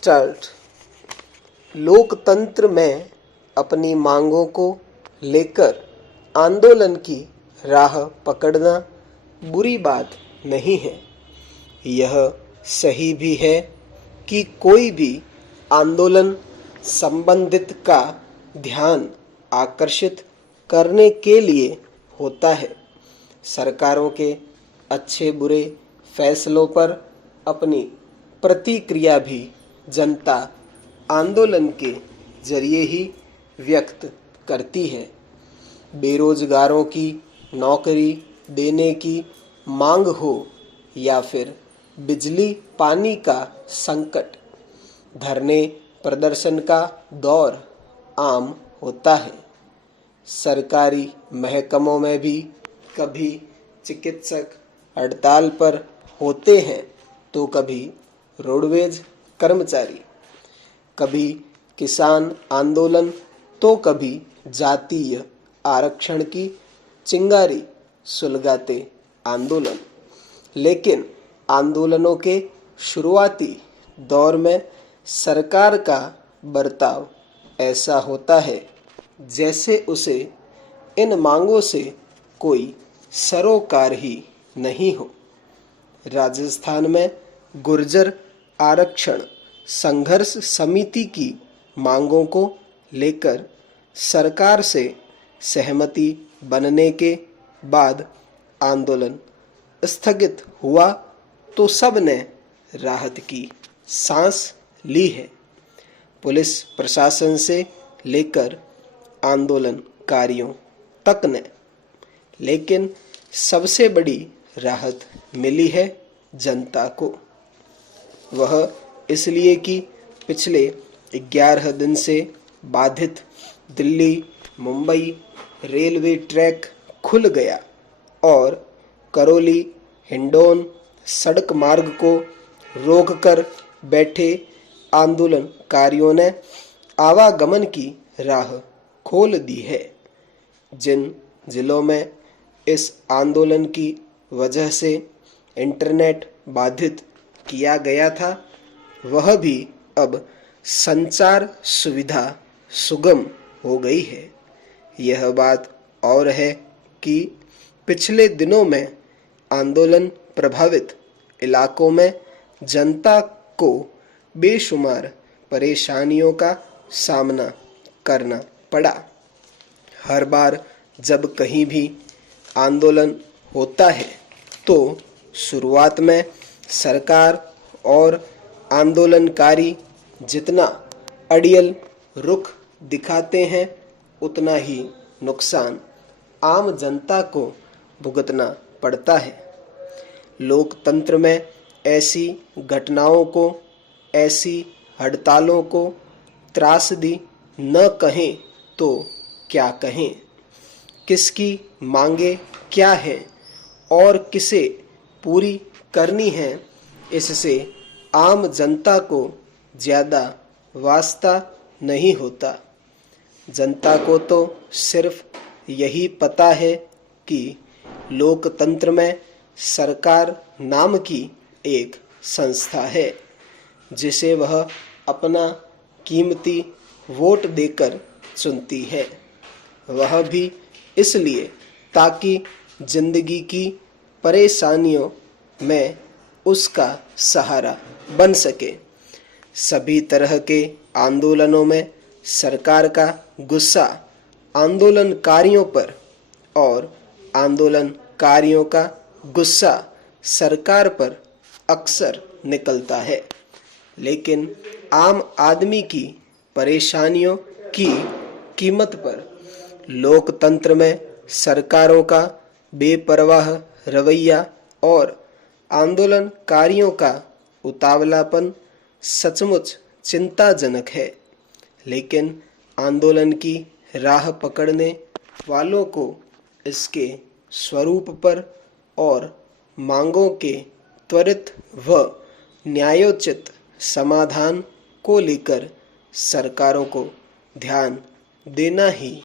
Start. लोकतंत्र में अपनी मांगों को लेकर आंदोलन की राह पकड़ना बुरी बात नहीं है। यह सही भी है कि कोई भी आंदोलन संबंधित का ध्यान आकर्षित करने के लिए होता है। सरकारों के अच्छे बुरे फैसलों पर अपनी प्रतिक्रिया भी जनता आंदोलन के जरिए ही व्यक्त करती है। बेरोजगारों की नौकरी देने की मांग हो या फिर बिजली पानी का संकट, धरने प्रदर्शन का दौर आम होता है। सरकारी महकमों में भी कभी चिकित्सक हड़ताल पर होते हैं तो कभी रोडवेज कर्मचारी, कभी किसान आंदोलन तो कभी जातीय आरक्षण की चिंगारी सुलगाते आंदोलन। लेकिन आंदोलनों के शुरुआती दौर में सरकार का बर्ताव ऐसा होता है जैसे उसे इन मांगों से कोई सरोकार ही नहीं हो। राजस्थान में गुर्जर आरक्षण संघर्ष समिति की मांगों को लेकर सरकार से सहमति बनने के बाद आंदोलन स्थगित हुआ तो सब ने राहत की सांस ली है। पुलिस प्रशासन से लेकर आंदोलनकारियों तक ने। लेकिन सबसे बड़ी राहत मिली है जनता को। वह इसलिए कि पिछले 11 दिन से बाधित दिल्ली मुंबई रेलवे ट्रैक खुल गया और करौली हिंडौन सड़क मार्ग को रोककर बैठे आंदोलनकारियों ने आवागमन की राह खोल दी है। जिन जिलों में इस आंदोलन की वजह से इंटरनेट बाधित किया गया था, वह भी अब संचार सुविधा सुगम हो गई है। यह बात और है कि पिछले दिनों में आंदोलन प्रभावित इलाकों में जनता को बेशुमार परेशानियों का सामना करना पड़ा। हर बार जब कहीं भी आंदोलन होता है तो शुरुआत में सरकार और आंदोलनकारी जितना अड़ियल रुख दिखाते हैं उतना ही नुकसान आम जनता को भुगतना पड़ता है। लोकतंत्र में ऐसी घटनाओं को, ऐसी हड़तालों को त्रासदी न कहें तो क्या कहें। किसकी मांगे क्या हैं और किसे पूरी करनी है, इससे आम जनता को ज़्यादा वास्ता नहीं होता। जनता को तो सिर्फ यही पता है कि लोकतंत्र में सरकार नाम की एक संस्था है जिसे वह अपना कीमती वोट देकर चुनती है। वह भी इसलिए ताकि जिंदगी की परेशानियों में उसका सहारा बन सके। सभी तरह के आंदोलनों में सरकार का गुस्सा आंदोलनकारियों पर और आंदोलनकारियों का गुस्सा सरकार पर अक्सर निकलता है। लेकिन आम आदमी की परेशानियों की कीमत पर लोकतंत्र में सरकारों का बेपरवाह रवैया और आंदोलनकारियों का उतावलापन सचमुच चिंताजनक है। लेकिन आंदोलन की राह पकड़ने वालों को इसके स्वरूप पर और मांगों के त्वरित व न्यायोचित समाधान को लेकर सरकारों को ध्यान देना ही